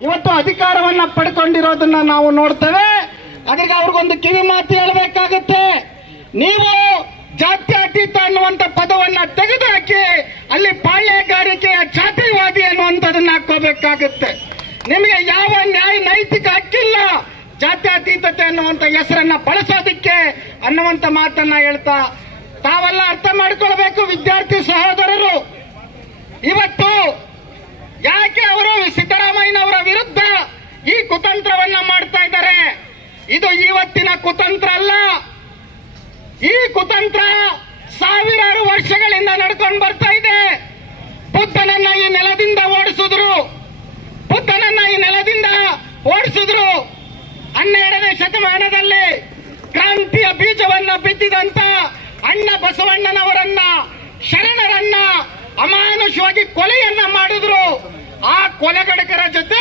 ಇವತ್ತು ಅಧಿಕಾರವನ್ನ ಪಡ್ಕೊಂಡಿರೋದನ್ನ ನಾವು ನೋಡ್ತೇವೆ. ಅದಕ್ಕೆ ಅವ್ರಿಗೊಂದು ಕಿವಿ ಮಾತು ಹೇಳಬೇಕಾಗುತ್ತೆ. ನೀವು ಜಾತ್ಯತೀತ ಅನ್ನುವಂತ ಪದವನ್ನ ತೆಗೆದುಹಾಕಿ ಅಲ್ಲಿ ಪಾಳ್ಯಗಾರಿಕೆಯ ಜಾತಿವಾದಿ ಅನ್ನುವಂಥದನ್ನ ಹಾಕೋಬೇಕಾಗುತ್ತೆ. ನಿಮಗೆ ಯಾವ ನ್ಯಾಯ ನೈತಿಕ ಹಕ್ಕಿಲ್ಲ ಜಾತ್ಯತೀತತೆ ಅನ್ನುವಂತ ಹೆಸರನ್ನ ಬಳಸೋದಿಕ್ಕೆ ಅನ್ನುವಂತ ಮಾತನ್ನ ಹೇಳ್ತಾ ತಾವೆಲ್ಲ ಅರ್ಥ ಮಾಡ್ಕೊಳ್ಬೇಕು. ವಿದ್ಯಾರ್ಥಿ ಸಹೋದರರು, ಇವತ್ತು ಯಾಕೆ ಅವರು ಸಿದ್ದರಾಮಯ್ಯನವರ ವಿರುದ್ಧ ಈ ಕುತಂತ್ರವನ್ನ ಮಾಡ್ತಾ ಇದ್ದಾರೆ? ಇದು ಇವತ್ತಿನ ಕುತಂತ್ರ ಅಲ್ಲ. ಈ ಕುತಂತ್ರ ಸಾವಿರಾರು ವರ್ಷಗಳಿಂದ ನಡ್ಕೊಂಡು ಬರ್ತಾ ಇದೆ. ಬುದ್ಧನನ್ನ ಈ ನೆಲದಿಂದ ಓಡಿಸಿದ್ರು. 12ನೇ ಶತಮಾನದಲ್ಲಿ ಕ್ರಾಂತಿಯ ಬೀಜವನ್ನ ಬಿತ್ತಿದಂತ ಅಣ್ಣ ಬಸವಣ್ಣನವರನ್ನ, ಶರಣರನ್ನ ಅಮಾನುಷವಾಗಿ ಕೊಲೆಯನ್ನ ಮಾಡಿದ್ರು. ಆ ಕೊಲೆಗಡಕರ ಜೊತೆ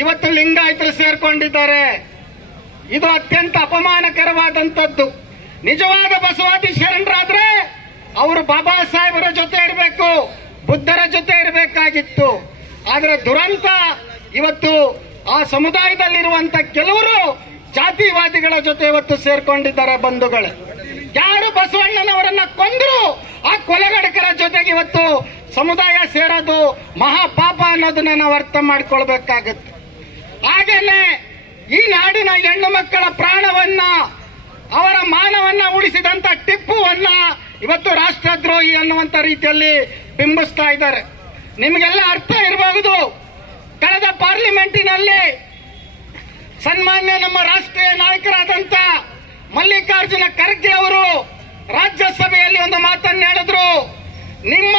ಇವತ್ತು ಲಿಂಗಾಯತರು ಸೇರ್ಕೊಂಡಿದ್ದಾರೆ. ಇದು ಅತ್ಯಂತ ಅಪಮಾನಕರವಾದಂತದ್ದು. ನಿಜವಾದ ಬಸವಾದಿ ಶರಣರಾದ್ರೆ ಅವರು ಬಾಬಾ ಸಾಹೇಬರ ಜೊತೆ ಇರಬೇಕು, ಬುದ್ಧರ ಜೊತೆ ಇರಬೇಕಾಗಿತ್ತು. ಆದ್ರೆ ದುರಂತ ಇವತ್ತು ಆ ಸಮುದಾಯದಲ್ಲಿರುವಂತ ಕೆಲವರು ಜಾತಿವಾದಿಗಳ ಜೊತೆ ಇವತ್ತು ಸೇರ್ಕೊಂಡಿದ್ದಾರೆ. ಬಂಧುಗಳೇ, ಯಾರು ಬಸವಣ್ಣನವರನ್ನ ಕೊಂದ್ರು ಆ ಕೊಲೆಗಡಕರ ಜೊತೆಗೆ ಇವತ್ತು ಸಮುದಾಯ ಸೇರೋದು ಮಹಾಪಾಪ ಅನ್ನೋದನ್ನ ನಾವು ಅರ್ಥ ಮಾಡ್ಕೊಳ್ಬೇಕಾಗತ್ತೆ. ಹಾಗೇನೆ ಈ ನಾಡಿನ ಹೆಣ್ಣು ಮಕ್ಕಳ ಪ್ರಾಣವನ್ನ, ಅವರ ಮಾನವನ್ನ ಉಳಿಸಿದಂತ ಟಿಪ್ಪುವನ್ನ ಇವತ್ತು ರಾಷ್ಟ್ರದ್ರೋಹಿ ಅನ್ನುವಂತ ರೀತಿಯಲ್ಲಿ ಬಿಂಬಿಸ್ತಾ ಇದ್ದಾರೆ. ನಿಮಗೆಲ್ಲ ಅರ್ಥ ಇರಬಹುದು, ಕಳೆದ ಪಾರ್ಲಿಮೆಂಟಿನಲ್ಲಿ ಸನ್ಮಾನ್ಯ ನಮ್ಮ ರಾಷ್ಟ್ರೀಯ ನಾಯಕರಾದಂತ ಮಲ್ಲಿಕಾರ್ಜುನ ಖರ್ಗೆ ಅವರು ರಾಜ್ಯಸಭೆಯಲ್ಲಿ ಒಂದು ಮಾತನ್ನು ಹೇಳಿದ್ರು. ನಿಮ್ಮ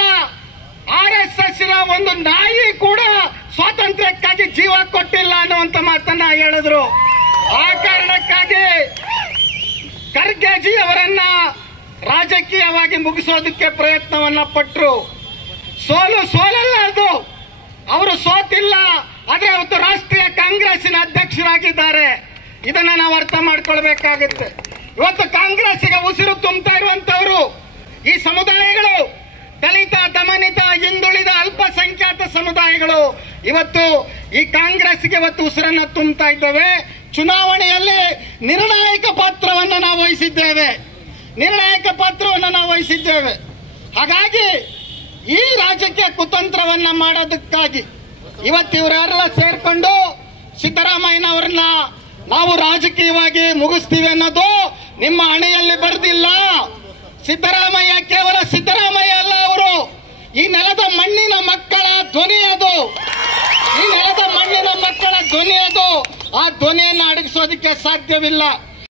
RSS ಒಂದು ನಾಯಿ ಕೂಡ ಸ್ವಾತಂತ್ರ್ಯಕ್ಕಾಗಿ ಜೀವ ಕೊಟ್ಟಿಲ್ಲ ಅನ್ನುವಂತ ಮಾತನ್ನ ಹೇಳಿದ್ರು. ಆ ಕಾರಣಕ್ಕಾಗಿ ಖರ್ಗೆಜಿ ಅವರನ್ನ ರಾಜಕೀಯವಾಗಿ ಮುಗಿಸೋದಕ್ಕೆ ಪ್ರಯತ್ನವನ್ನ ಪಟ್ಟರು. ಸೋಲಲ್ಲ ಅದು, ಅವರು ಸೋತಿಲ್ಲ. ಆದ್ರೆ ಅವತ್ತು ರಾಷ್ಟ್ರೀಯ ಕಾಂಗ್ರೆಸ್ಸಿನ ಅಧ್ಯಕ್ಷರಾಗಿದ್ದಾರೆ. ಇದನ್ನ ನಾವು ಅರ್ಥ ಮಾಡ್ಕೊಳ್ಬೇಕಾಗುತ್ತೆ. ಇವತ್ತು ಕಾಂಗ್ರೆಸ್ಸಿಗೆ ಉಸಿರು ತುಂಬುತ್ತಾ ಇರುವಂತವರು ಈ ಸಮುದಾಯಗಳು, ದಲಿತ, ದಮನಿತ, ಹಿಂದುಳಿದ, ಅಲ್ಪಸಂಖ್ಯಾತ ಸಮುದಾಯಗಳು ಇವತ್ತು ಈ ಕಾಂಗ್ರೆಸ್ಗೆ ಇವತ್ತು ಉಸಿರನ್ನ ತುಂಬುತ್ತಾ ಇದ್ದೇವೆ. ಚುನಾವಣೆಯಲ್ಲಿ ನಿರ್ಣಾಯಕ ಪಾತ್ರವನ್ನು ನಾವು ವಹಿಸಿದ್ದೇವೆ. ಹಾಗಾಗಿ ಈ ರಾಜಕೀಯ ಕುತಂತ್ರವನ್ನ ಮಾಡೋದಕ್ಕಾಗಿ ಇವತ್ತು ಇವರೆಲ್ಲ ಸೇರ್ಕೊಂಡು ಸಿದ್ದರಾಮಯ್ಯನವರನ್ನ ನಾವು ರಾಜಕೀಯವಾಗಿ ಮುಗಿಸ್ತೀವಿ ಅನ್ನೋದು ನಿಮ್ಮ ಹಣೆಯಲ್ಲಿ ಬರೆದಿಲ್ಲ. ಸಿದ್ದರಾಮಯ್ಯ ಕೇವಲ ಸಿದ್ದರಾಮಯ್ಯ ಅಲ್ಲ, ಅವರು ಈ ನೆಲದ ಮಣ್ಣಿನ ಮಕ್ಕಳ ಧ್ವನಿ ಅದು. ಆ ಧ್ವನಿಯನ್ನು ಅಡಗಿಸೋದಕ್ಕೆ ಸಾಧ್ಯವಿಲ್ಲ.